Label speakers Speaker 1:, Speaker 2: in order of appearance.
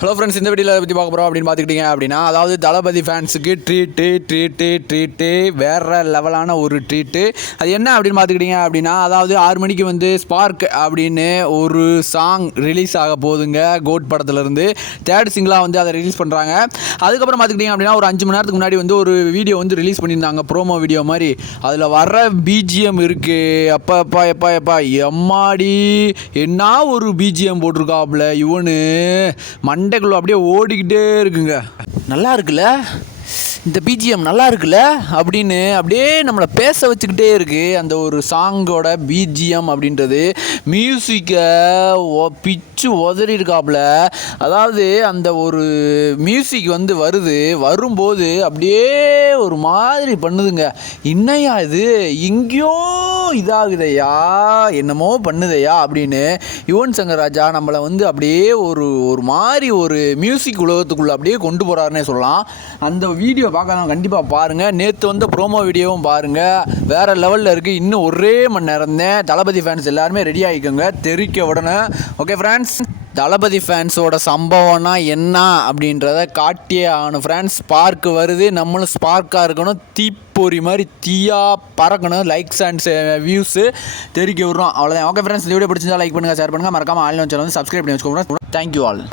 Speaker 1: Hello friends இந்த வீடியோவில் பற்றி பார்க்க போகிறோம் அப்படின்னு பார்த்துக்கிட்டீங்க அப்படின்னா அதாவது தளபதி ஃபேன்ஸுக்கு ட்ரீட்டு ட்ரீட்டு ட்ரீட்டு வேறு லெவலான ஒரு ட்ரீட்டு அது என்ன அப்படின்னு பார்த்துக்கிட்டீங்க அப்படின்னா அதாவது ஆறு மணிக்கு வந்து ஸ்பார்க் அப்படின்னு ஒரு சாங் ரிலீஸ் ஆக போகுதுங்க கோட் படத்துலேருந்து தேர்ட் சிங்கிளாக வந்து அதை ரிலீஸ் பண்ணுறாங்க அதுக்கப்புறம் பார்த்துக்கிட்டிங்க அப்படின்னா ஒரு அஞ்சு மணி நேரத்துக்கு முன்னாடி வந்து ஒரு வீடியோ வந்து ரிலீஸ் பண்ணியிருந்தாங்க ப்ரோமோ வீடியோ மாதிரி. அதில் வர பிஜிஎம் இருக்குது அப்பா எப்பா எப்பா எப்பா எம்மாடி என்ன ஒரு பிஜிஎம் போட்டிருக்காப்புல இவனு? மண்டைக்குள்ள அப்படியே ஓடிக்கிட்டே இருக்குங்க. நல்லா இருக்குல்ல? இந்த பிஜிஎம் நல்லா இருக்குல்ல அப்படின்னு அப்படியே நம்மளை பேச வச்சுக்கிட்டே இருக்குது அந்த ஒரு சாங்கோட பிஜிஎம் அப்படின்றது. மியூசிக்கை பிச்சு உதறி இருக்காப்புல அதாவது அந்த ஒரு மியூசிக் வந்து வருது. வரும்போது அப்படியே ஒரு மாதிரி பண்ணுதுங்க. என்னையா இது? எங்கேயோ இதாகுதையா? என்னமோ பண்ணுதையா? அப்படின்னு யுவன் சங்கர் ராஜா நம்மளை வந்து அப்படியே ஒரு ஒரு மாதிரி ஒரு மியூசிக் உலகத்துக்குள்ளே அப்படியே கொண்டு போகிறாருன்னே சொல்லலாம். அந்த வீடியோ பார்க்காதவங்க கண்டிப்பாக பாருங்கள் நேற்று வந்த ப்ரோமோ வீடியோவும் பாருங்கள் வேறு லெவலில் இருக்குது இன்னும் ஒரே மணி நேரம் தான் தளபதி ஃபேன்ஸ் எல்லாருமே ரெடி ஆகிக்கோங்க தெரிக்க உடனே. ஓகே ஃப்ரெண்ட்ஸ் தளபதி ஃபேன்ஸோட சம்பவம்னா என்ன அப்படின்றத காட்டியே ஆகணும் ஃப்ரெண்ட்ஸ் ஸ்பார்க் வருது. நம்மளும் ஸ்பார்க்காக இருக்கணும். தீப்பொறி மாதிரி தீயாக பறக்கணும். லைக்ஸ் அண்ட் வியூஸு தெரிக்க விடுறோம். அவ்வளோதான் ஓகே ஃப்ரெண்ட்ஸ் இந்த வீடியோ பிடிச்சிருந்தா லைக் பண்ணுங்கள் ஷேர் பண்ணுங்கள் மறக்காமல் ஆன்லைன் சேனல் வந்து சப்ஸ்கிரைப் பண்ணி வச்சுக்கோங்க தேங்க்யூ ஆல்